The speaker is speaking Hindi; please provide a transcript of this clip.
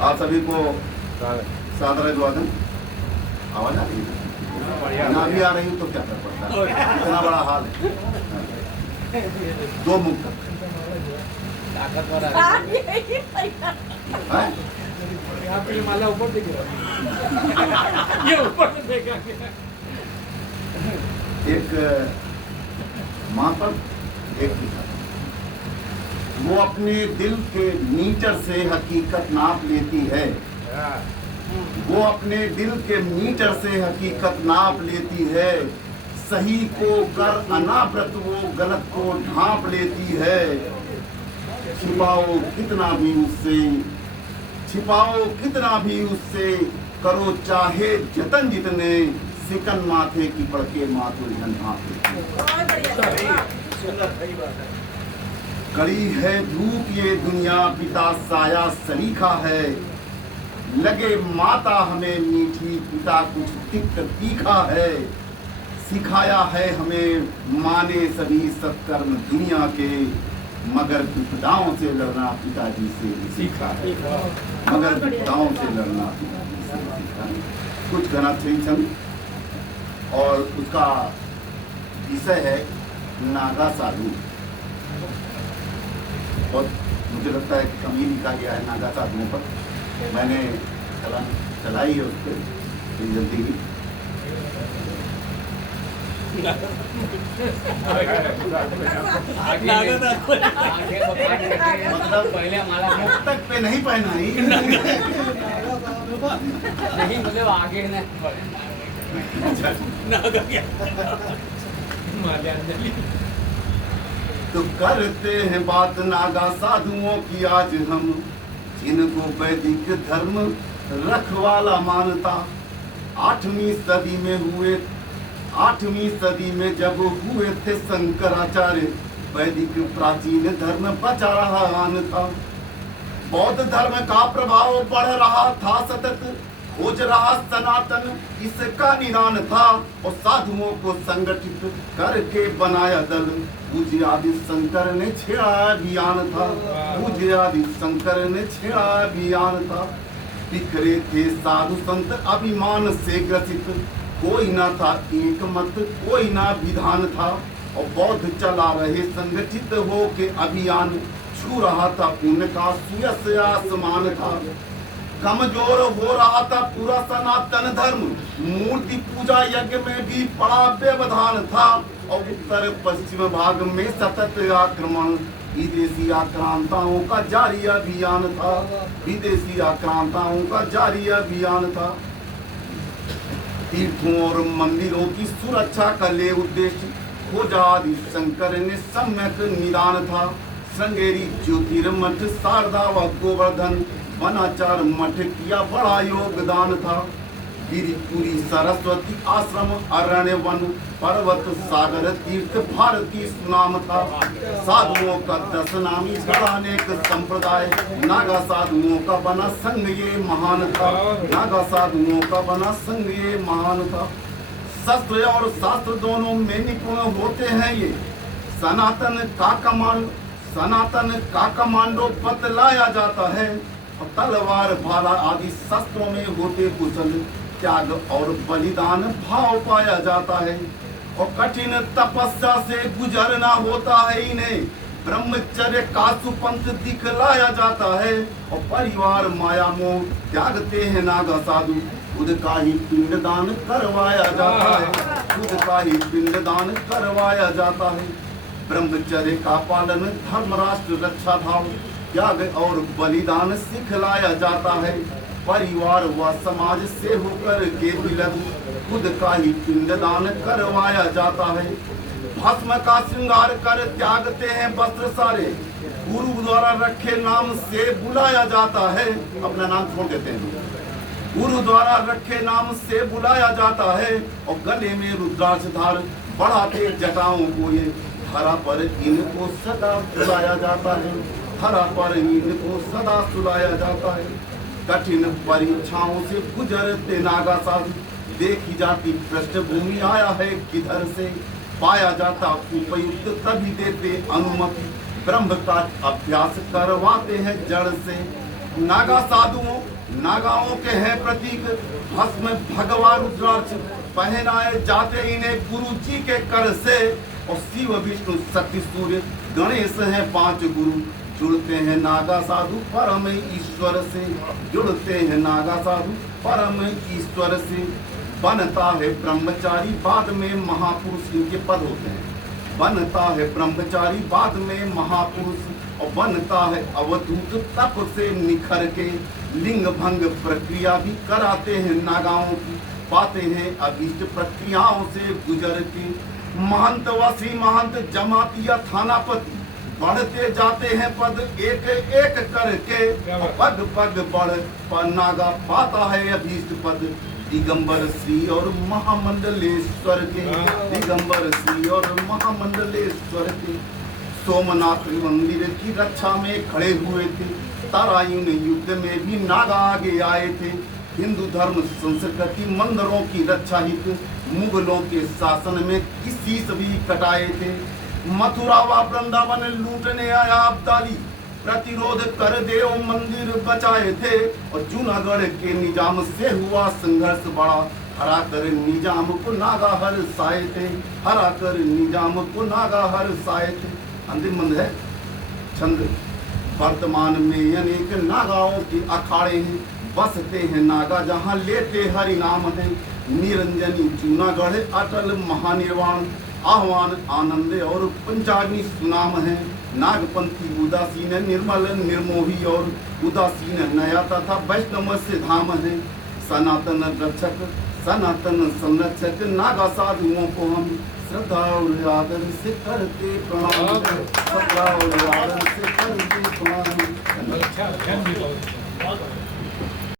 आप सभी को सादर अभिवादन। आवाज आ रही है ना? भी आ रही तो क्या फर्क पड़ता है, इतना बड़ा हाल है। दो मुख यहाँ पे माला ऊपर दिख रहा ये ऊपर से देखा एक माँ पर एक पिता, वो अपने दिल के मीटर से हकीकत नाप लेती है। वो अपने दिल के मीटर से हकीकत नाप लेती है। सही को कर अनावृत वो गलत को ढांप लेती है। छिपाओ कितना भी उससे, छिपाओ कितना भी उससे, करो चाहे जतन जितने, सिकन माथे की पड़के माथ उलझन कड़ी है धूप ये दुनिया, पिता साया सलीखा है। लगे माता हमें मीठी, पिता कुछ तिक्त तीखा है। सिखाया है हमें माने सभी सत्कर्म दुनिया के, मगर विपदाओं से लड़ना पिताजी से सीखा है। मगर विपदाओं से लड़ना पिताजी से सीखा है। कुछ घना छंद और उसका विषय है नागा साधु। और मुझे लगता है कि कमी लिखा गया है नागा साधुओं पर। मैंने चलाई है उस पर जल्दी ही। मतलब पहले माला तक पे नहीं पहनाई नहीं, मतलब आगे ना तो करते हैं बात नागा साधुओं की आज हम, जिनको वैदिक धर्म रखवाला मानता। 8वीं सदी में हुए, 8वीं सदी में जब हुए थे शंकराचार्य, वैदिक प्राचीन धर्म बचा रहा था। बौद्ध धर्म का प्रभाव बढ़ रहा था सतत, खोज रहा सनातन इसका निदान था। और साधुओं को संगठित करके बनाया दल, पूज्य आदि शंकर ने छेड़ा अभियान था। पूज्य आदि शंकर ने छेड़ा अभियान था। बिखरे थे साधु संत अभिमान से ग्रसित, कोई ना था एक मत, कोई ना विधान था। और बौद्ध चला रहे संगठित हो के अभियान, छू रहा था उनका सुयस आसमान था। कमजोर हो रहा था पूरा सनातन धर्म, मूर्ति पूजा यज्ञ में भी बड़ा व्यवधान था। और उत्तर पश्चिम भाग में सतत आक्रमण, विदेशी आक्रांताओं का जारी अभियान था। विदेशी आक्रांताओं का जारी अभियान था। तीर्थों और मंदिरों की सुरक्षा का ले उद्देश्य, खोजा आदि शंकर ने सम्यक निदान था। श्रृंगेरी ज्योतिर्मठ, शारदा व गोवर्धन वनाचार मठ किया बड़ा योगदान था। गिरिपुरी सरस्वती आश्रम, अरण्य वन, पर्वत सागर तीर्थ भारती सुनाम था। साधुओं का 10 नामी अनेक संप्रदाय, नागा साधुओं का बना संघ ये महान था। नागा साधुओं का बना संघ ये महान था। शस्त्र और शास्त्र दोनों में निपुण होते हैं ये, सनातन का कमांडो बतलाया जाता है। और तलवार भाला आदि शस्त्रों में होते कुशल, त्याग और बलिदान भाव पाया जाता है। और कठिन तपस्या से गुजरना होता है इन्हें, ब्रह्मचर्य का सुपंथ दिखलाया जाता है। और परिवार माया मोह त्यागते हैं नागा साधु, खुद का ही पिंडदान करवाया जाता है। खुद का ही पिंडदान करवाया जाता है। ब्रह्मचर्य का पालन, धर्म राष्ट्र रक्षा भाव, त्याग और बलिदान सिखलाया जाता है। परिवार व समाज से होकर के विलग, खुद का ही पिंडदान करवाया जाता है। भस्म का श्रृंगार कर त्यागते हैं वस्त्र सारे, गुरु द्वारा रखे नाम से बुलाया जाता है। अपना नाम छोड़ देते हैं, गुरु द्वारा रखे नाम से बुलाया जाता है। और गले में रुद्राक्ष धार बढ़ाते जटाओं को ये, धरा पर इनको सदा सुलाया जाता है। धरा पर इनको सदा सुलाया जाता है। कठिन परीक्षाओं से गुजरते नागा साधु, देखी जाती पृष्ठभूमि आया है किधर से, पाया जाता उपयुक्त तभी देते अनुमति। ब्रह्म का अभ्यास करवाते हैं जड़ से, नागा साधुओं नागाओं के हैं प्रतीक, भस्म भगवा रुद्राक्ष पहनाए जाते इन्हें गुरु जी के कर से। और शिव विष्णु शक्ति सूर्य गणेश हैं 5 गुरु, जुड़ते हैं नागा साधु परम ईश्वर से, जुड़ते हैं नागा साधु परम ईश्वर से। बनता है ब्रह्मचारी बाद में महापुरुष, इनके पद होते हैं। बनता है ब्रह्मचारी बाद में महापुरुष, और बनता है अवधूत तप से निखर के। लिंग भंग प्रक्रिया भी कराते हैं नागाओं की, पाते हैं अभीष्ट प्रक्रियाओं से गुजर के। महंत वसी महंत जमातिया थानापति, बढ़ते जाते हैं पद एक एक करके। पग पग बढ़ पर नागा पाता है अभीष्ट पद। दिगंबर श्री और महामंडलेश्वर के, दिगंबर श्री और महामंडलेश्वर के। सोमनाथ मंदिर की रक्षा में खड़े हुए थे, तारायुन युद्ध में भी नागा आगे आए थे। हिंदू धर्म संस्कृति मंदिरों की रक्षा हित, मुगलों के शासन में किसी से भी कटाए थे। मथुरा व वृंदावन लूटने आया अब्दाली, प्रतिरोध कर देव मंदिर बचाए थे। और जूनागढ़ के निजाम से हुआ संघर्ष बड़ा, हरा कर निजाम को नागा हर साए थे, हरा कर निजाम को नागा हर साए थे। अंतिम मंद है छंद। वर्तमान में अनेक नागाओं के अखाड़े हैं, बसते हैं नागा जहाँ लेते हरि नाम है। निरंजनी जूनागढ़ अटल महानिर्वाण, आह्वान आनंद और पंचाग्नि सुनाम है। नागपंथी उदासीन निर्मल निर्मोही और उदासीन नया तथा वैष्णव से धाम है। सनातन रक्षक सनातन संरक्षक नागा साधुओं को हम श्रद्धा और आदर से करते प्रणाम, श्रद्धा और आदर से करते प्रणाम।